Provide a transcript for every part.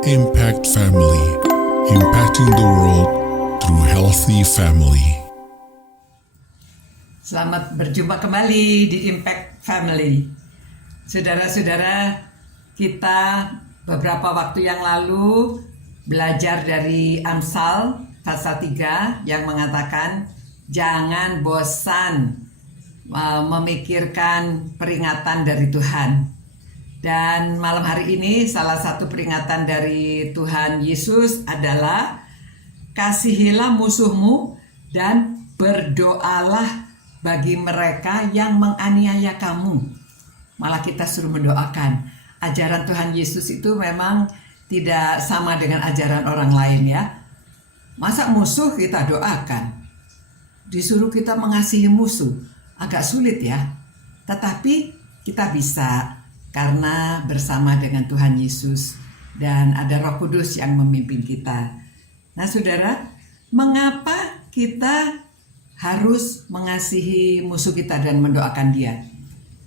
Impact Family, impacting the world through healthy family. Selamat berjumpa kembali di Impact Family. Saudara-saudara, kita beberapa waktu yang lalu belajar dari Amsal pasal 3 yang mengatakan jangan bosan memikirkan peringatan dari Tuhan. Dan malam hari ini salah satu peringatan dari Tuhan Yesus adalah kasihilah musuhmu dan berdoalah bagi mereka yang menganiaya kamu. Malah kita suruh mendoakan. Ajaran Tuhan Yesus itu memang tidak sama dengan ajaran orang lain ya. Masa musuh kita doakan? Disuruh kita mengasihi musuh. Agak sulit ya. Tetapi kita bisa karena bersama dengan Tuhan Yesus dan ada Roh Kudus yang memimpin kita. Nah saudara, mengapa kita harus mengasihi musuh kita dan mendoakan dia?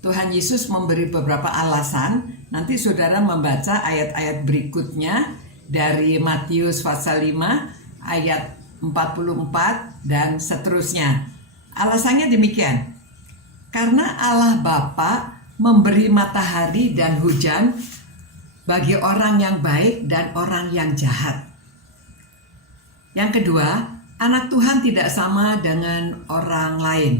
Tuhan Yesus memberi beberapa alasan. Nanti saudara membaca ayat-ayat berikutnya dari Matius pasal 5 ayat 44 dan seterusnya. Alasannya demikian. Karena Allah Bapa memberi matahari dan hujan bagi orang yang baik dan orang yang jahat. Yang kedua, anak Tuhan tidak sama dengan orang lain.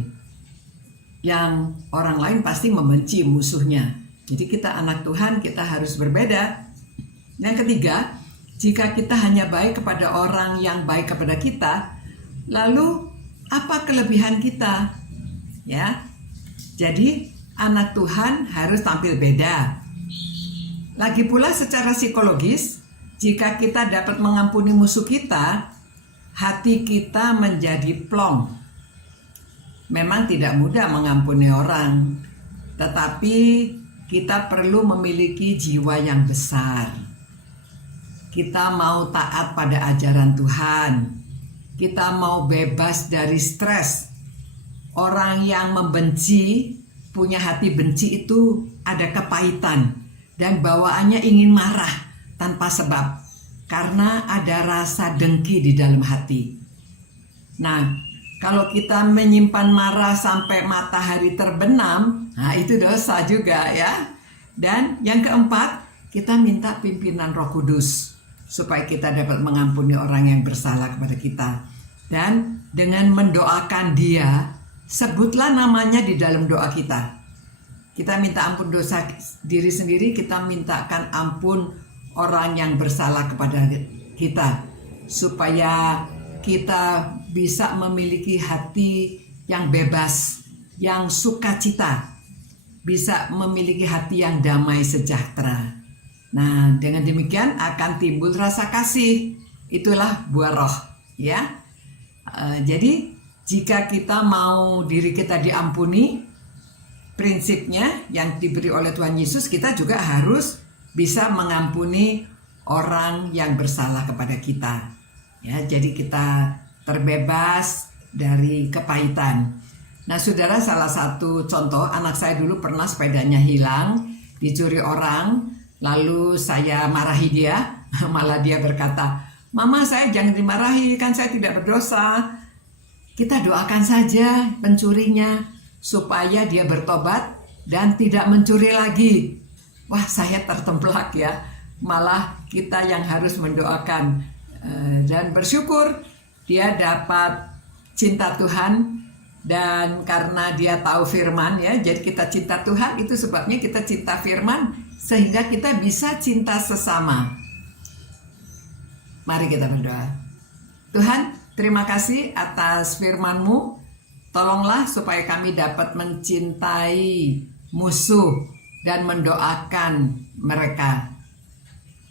Yang orang lain pasti membenci musuhnya. Jadi kita anak Tuhan, kita harus berbeda. Yang ketiga, jika kita hanya baik kepada orang yang baik kepada kita, lalu apa kelebihan kita? Ya. Jadi anak Tuhan harus tampil beda. Lagi pula secara psikologis, jika kita dapat mengampuni musuh kita, hati kita menjadi plong. Memang tidak mudah mengampuni orang, tetapi kita perlu memiliki jiwa yang besar. Kita mau taat pada ajaran Tuhan. Kita mau bebas dari stres. Orang yang membenci, punya hati benci itu ada kepahitan dan bawaannya ingin marah tanpa sebab karena ada rasa dengki di dalam hati. Nah, kalau kita menyimpan marah sampai matahari terbenam, nah itu dosa juga ya. Dan yang keempat, kita minta pimpinan Roh Kudus supaya kita dapat mengampuni orang yang bersalah kepada kita. Dan dengan mendoakan dia, sebutlah namanya di dalam doa kita. Kita minta ampun dosa diri sendiri, kita mintakan ampun orang yang bersalah kepada kita. Supaya kita bisa memiliki hati yang bebas, yang sukacita. Bisa memiliki hati yang damai sejahtera. Nah, dengan demikian akan timbul rasa kasih. Itulah buah roh, ya. Jadi jika kita mau diri kita diampuni, prinsipnya yang diberi oleh Tuhan Yesus, kita juga harus bisa mengampuni orang yang bersalah kepada kita. Ya, jadi kita terbebas dari kepahitan. Nah, saudara, salah satu contoh, anak saya dulu pernah sepedanya hilang, dicuri orang, lalu saya marahi dia, malah dia berkata, "Mama, saya jangan dimarahi, kan saya tidak berdosa." Kita doakan saja pencurinya supaya dia bertobat dan tidak mencuri lagi. Wah, saya tertemplak ya. Malah kita yang harus mendoakan dan bersyukur dia dapat cinta Tuhan. Dan karena dia tahu firman ya, jadi kita cinta Tuhan, itu sebabnya kita cinta firman sehingga kita bisa cinta sesama. Mari kita berdoa. Tuhan, terima kasih atas firman-Mu. Tolonglah supaya kami dapat mencintai musuh dan mendoakan mereka.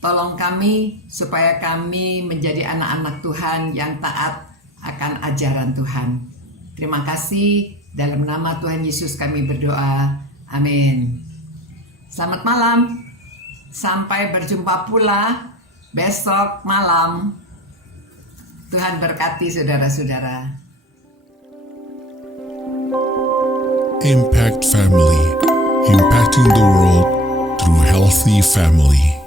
Tolong kami supaya kami menjadi anak-anak Tuhan yang taat akan ajaran Tuhan. Terima kasih, dalam nama Tuhan Yesus kami berdoa. Amin. Selamat malam. Sampai berjumpa pula besok malam. Tuhan berkati saudara-saudara. Impact Family, impacting the world through healthy family.